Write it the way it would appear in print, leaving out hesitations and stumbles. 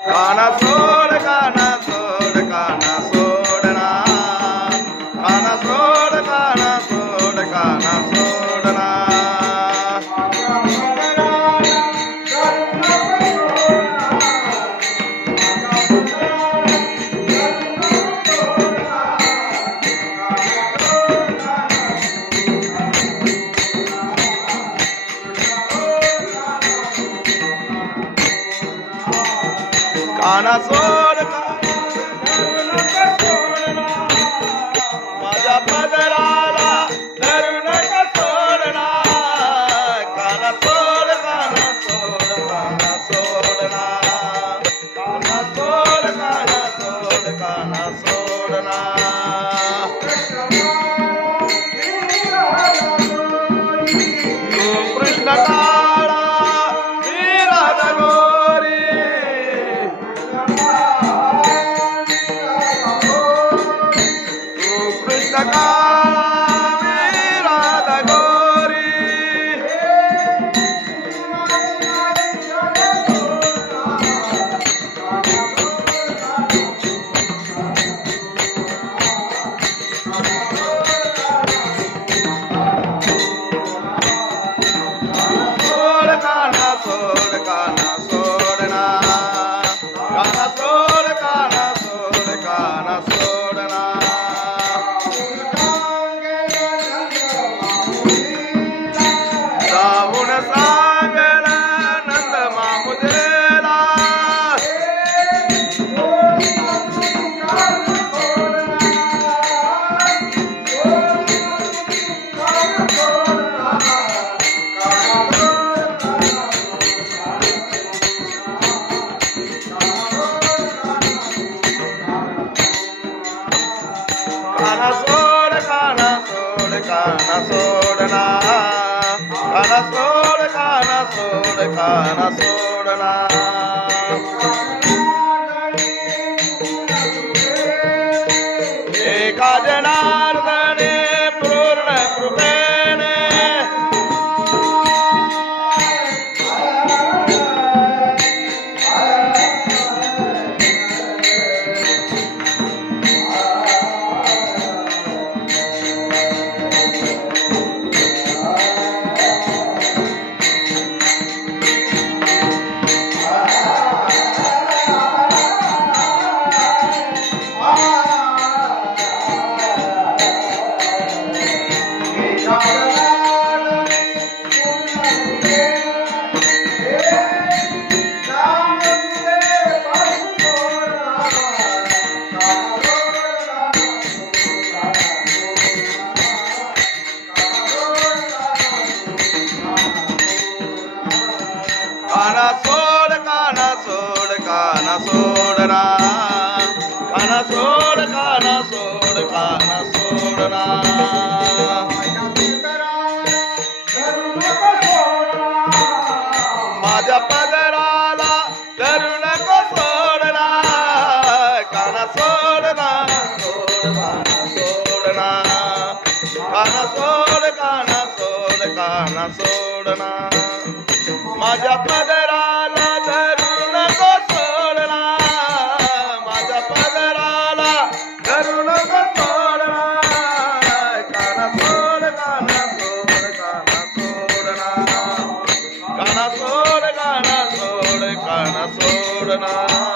काना सोड काना सोड काना सोडना काना सोड काना सोड काना सोडना काना सोड माझ्या पदराला धरू नका सोडना काना सोड काना सोड काना सोडना काना सोड काना सोड काना सोडना तू कृष्ण काळा मी राधा गोरी कृष्ण काळा मी राधा गोरी सोड काना सोड काना सोडना काना सोड काना सोड काना सोडना राहून सागर नंद मामुदेला काना सोड काना सोड काना सोडना काना सोड काना सोड काना सोडना एका जनार्दने पूर्ण कृपेने काना सोड काना सोड काना सोडना काना सोड काना सोड काना सोडना माझ्या पदराला धरू नको सोडना काना सोडना सोड काना सोडना काना सोड काना सोड काना सोडना माझ्या पदराला धरू नको सोडना माझ्या पदराला धरू नको सोडना काना सोड काना सोड काना सोडना काना सोड काना सोड काना सोडना